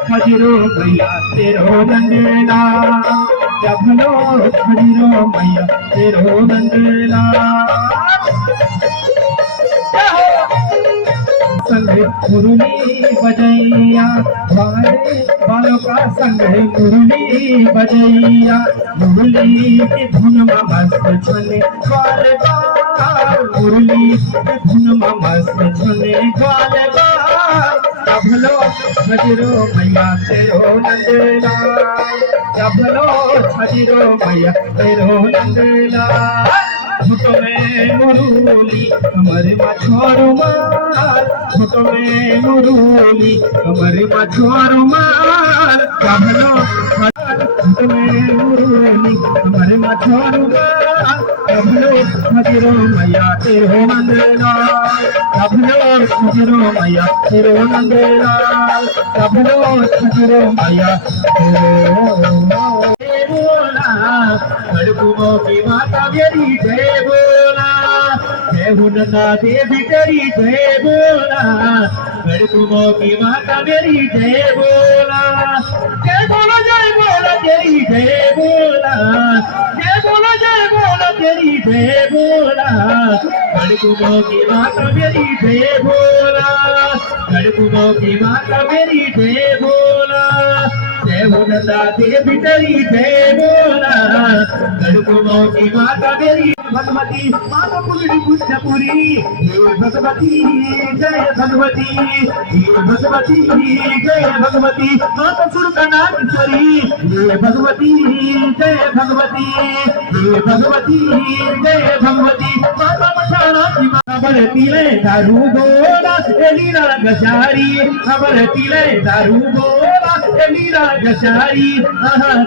खजरो मैया तेरो नंदला जबलो खजरो मैया तेरो नंदला संग मुरली बजैया वाले बालों का संग मुरली बजैया मुरली की धुन में मस्त छने वाले बाल मुरली की धुन में मस्त छने वाले बाल जबलो खजरो मैया तेरो नंदला जबलो खजरो मैया तेरो नंदला फोटो में मुरली कमर में छोरो माल फोटो में मुरली कमर में छोरो माल जबलो फोटो में मुरली कमर में छोरो माल जबलो खजरो मैया तेरो नंदला जबलो खजरो मैया तेरो नंदला जबलो खजरो मैया तेरो गड़बुओं की माता मेरी जय बोला जय हुन्ना देवी तेरी जय बोला गड़बुओं की माता मेरी जय बोला तेरी जय बोला जय बोला तेरी जय बोला गड़बुओं की माता मेरी जय बोला गड़बुओं की माता मेरी जय बोला जय हुन्ना देवी तेरी जय बोला गड़बुओं की माता मेरी भगवती माता पुरी बुद्धपुरी भगवती जय भगवती भगवती जय भगवती माता सुरकनाथेश्वरी जय भगवती जय भगवती भगवती जय भगवती माता मठाना की खबर तिले दारू बोला लीला गजारी खबर तिले दारू बोला लीला गजारी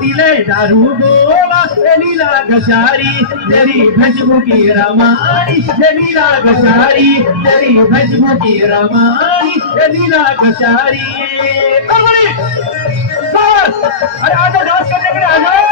तिले दारू बोला लीला गजारी तेरी भजमुखी रमानी लीला गजारी तेरी भजमुखी रमानी लीला गजारी अरे आजा डांस करने के लिए आ जाओ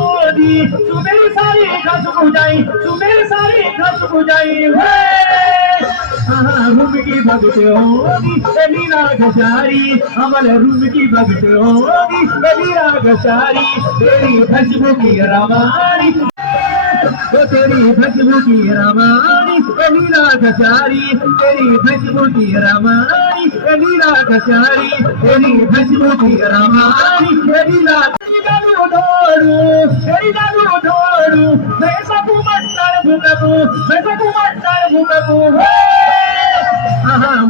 सुमेर सारी घस बुझाई सुमेर सारी घस बुझाई रूम की भगत होगी लीला गजारी अमल रूम की भगत होगी लीला गजारी तेरी भजमुखी रमानी तो तेरी भजमुखी रमानी लीला गजारी तेरी भजमुखी रमानी लीला गजारी तेरी भजमुखी रमानी लीला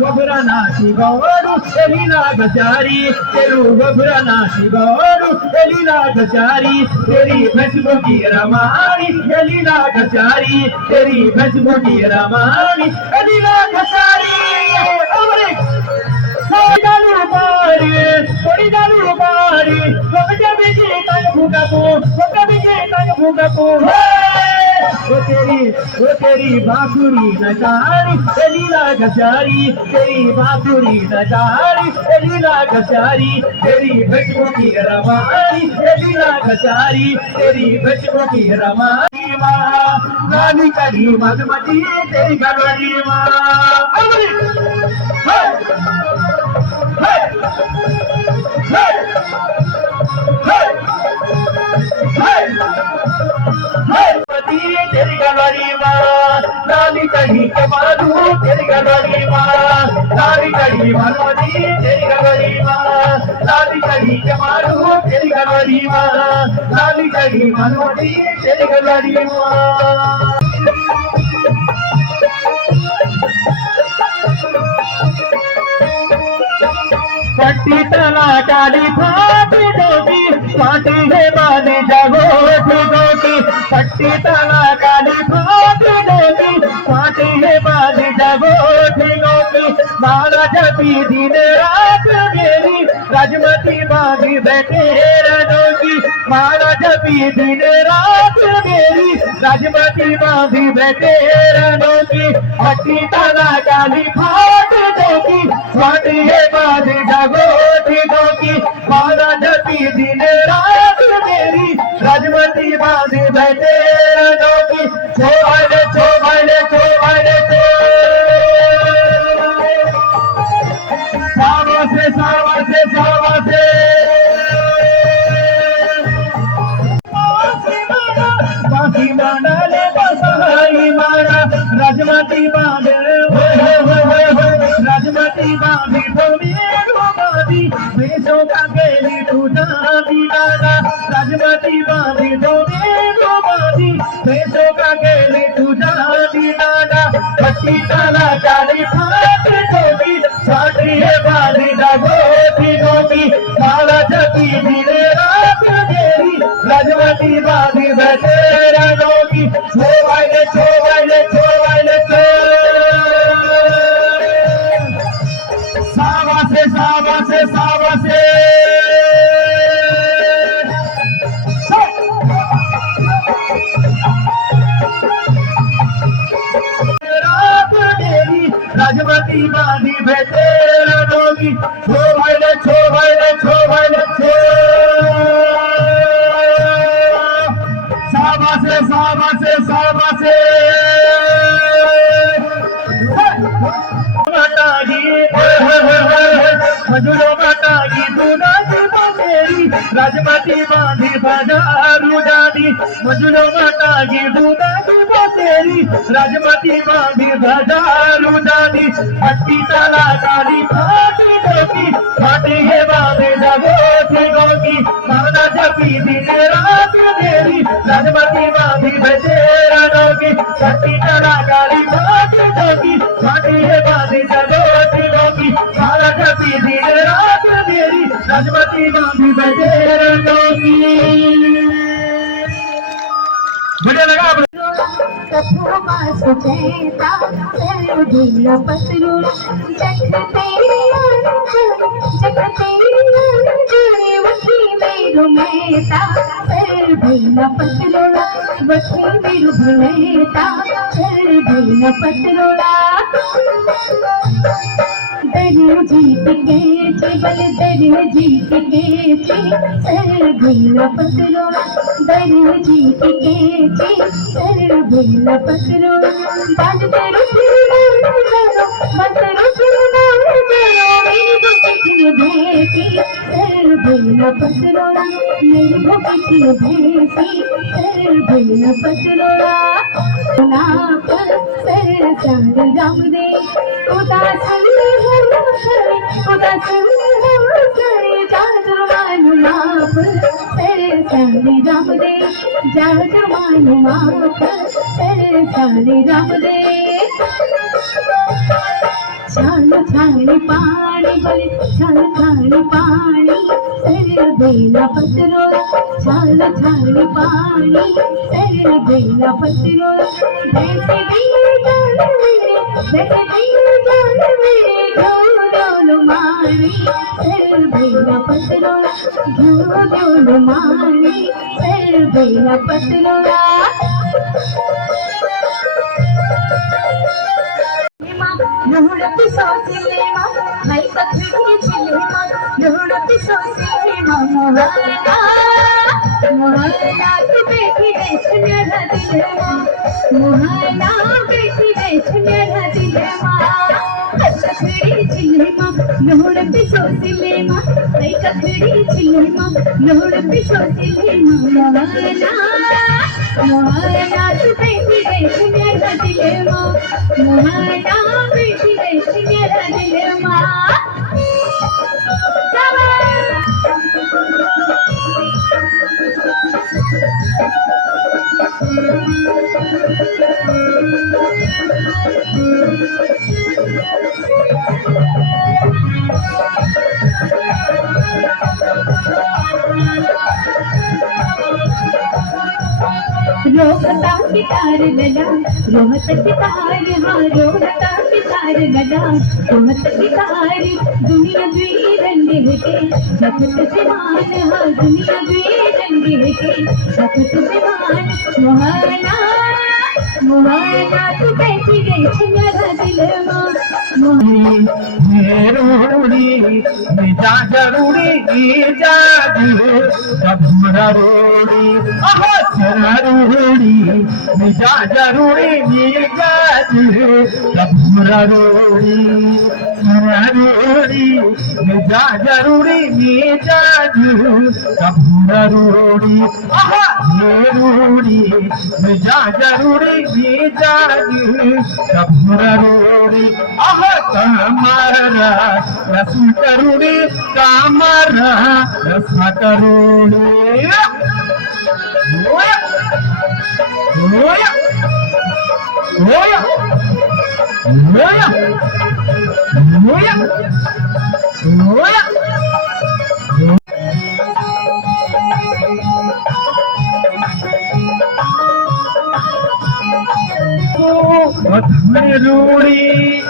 वगुरानाशी गौरू लीला गजारी तेरू वगुरानाशी गौरू लीला गजारी तेरी भजमुखी रमानी लीला गजारी तेरी भजमुखी रमानी लीला गजारी तेरी बांसुरी नचारी लीला गजारी तेरी बांसुरी नचारी लीला गजारी तेरी भजमुखी रमानी लीला गजारी तेरी भजमुखी रमानी नानी करी मधुमती तेरी गलवरी तेरी गलवरी लाली कढ़ी के माधू तेरी गलवरी लाली कढ़ी भगवती तेरी गलवरी लाली कढ़ी के माधू तेरी गलवरी लाली कढ़ी भगवती तेरी गलवरी पट्टी तला काली फाटी डोटी फाटी है बाली जगोटी डोटी पट्टी तला काली फाटी डोटी फाटी है बाली जगोटी डोटी माला जपी दिन रात मेरी राजमती बागी बैठे रनोगी माला जपी दिन रात मेरी राजमती बांधी बैठे रनों की हट्टी ताला काली फाट दोगी स्वाटी है बांधी जागोटी दोगी माला जपी दिन रात मेरी राजमती बांधी बैठे रनों की छोवाले छोवाले छोवाले सावासे सावासे सावासे बाकी मांडाले बसाई मारा राजमती बांधे राजमती बांधी तो मेरो बांधी बेसो का गेली तुझा दीवाना राजमती बांधी तो मेरो बांधी बेसो का गेली तुझा दीवाना हट्टी ताला काली फाट दोगी साटी है बांधी जागोटी दोगी माला जपी दिन रात मेरी राजमती बांधी बैठे रनोगी छोवाले छोवाले छोवाले सावासे सावासे सावासे रात मेरी राजमती बांधी बैठे रनोगी छोवाले छोवाले छोवाले सावासे सावासे सावासे मजुरो मटागी दूना जीवा मेरी राजमती बांधी बाजारू जानी मजुरो मटागी दूना जीवा तेरी राजमती बांधी बाजारू जानी हट्टी ताला काली फाटी दोगी फाटी है बांधे जागोटी गोगी माना जपी दिन रात मेरी राजमती बांधी बैठे रनोगी हट्टी ताला काली फाटी दोगी फाटी है बांधी जागोटी गोगी माना जपी दिन रात मेरी राजमती बांधी बैठे रनोगी। बढ़िया लगा दरिया जीत के बल दरिया जीत के सर भैया पतलोड़ा दरिया जीत के सर भैया पतलोड़ा बाल तेरो मेरी भूखी भेसी सर भैया पतलोड़ा मेरी भूखी भेसी सर भैया पतलोड़ा ना पर सर चांद राम दे उदासन जादू मानु माप सर सारे राम दे जादू मानु माप सर सारे राम दे छान छान पानी बोले छान छान पानी सर बेला पत्रोला छान छान पानी सर बेला पत्रोला वैसे भी जान मेरे ढोल मारी सर बेला पत्रोला ढोल मारी सर बेला पत्रोला लोहड़ पिसोसिलेमा भाई कथड़ी चिलेमा लोहड़ पिसोसिलेमा मोहना मोहना की बेटी बेचने दिलेमा मोहना बेटी बेचने दिलेमा कथड़ी चिलेमा लोहड़ पिसोसिलेमा भाई कथड़ी चिलेमा लोहड़ पिसोसिलेमा मोहना मोहना की बेटी बेचने दिलेमा मोहना बेटी बेचने दिलेमा रोहता की तार गदा रोहत की तार हाँ रोहता की तार गदा रोहत की तार दुनिया द्वी रंग के नखत से मान हाँ दुनिया द्वी रंग दिल के सख्त दीवान मोहना मोहना तू कैसी गई थी मेरा दिल रूड़ी निजा जरूरी जादू कबूरा रोड़ी रूड़ी निजा जरूरी जादू कबूरा रोड़ी रूड़ी निजा जरूरी जादू कबूरा रोड़ी रूड़ी निजा जरूरी जादू कबूरा रोड़ी कामरा रस करुणी कामरा रस करुणी होया होया होया होया होया होया रूड़ी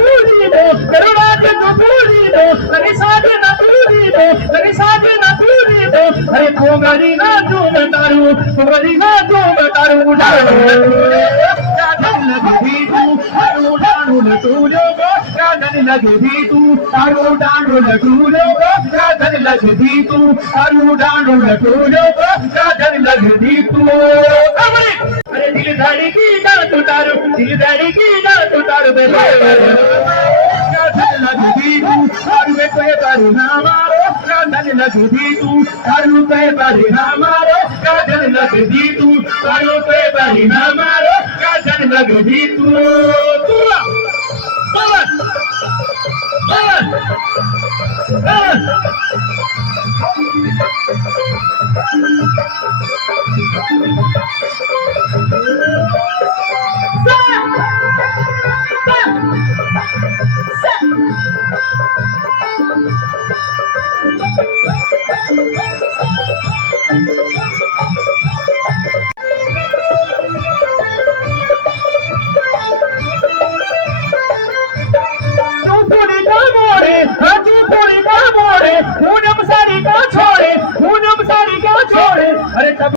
करुणा के कपूरी दो अरे साजे ना पूरी दो अरे साजे ना पूरी दो अरे कोगरी ना तू बतारू कोगरी ना तू बतारू डांडू लटू लोगो गागन लगे भी तू आरू डांडू लटू लोगो गागन लगे भी तू आरू डांडू लटू लोगो गागन लगे भी तू अरे दिल दाड़ी की डांट उतारो दिल दाड़ी की डांट उतारो लगती तू हर में कोई बारी ना मारो काजल लगती तू हर में कोई बारी ना मारो काजल लगती तू हर में कोई बारी ना मारो काजल लगती तू पूनम साड़ी का छोड़े अरे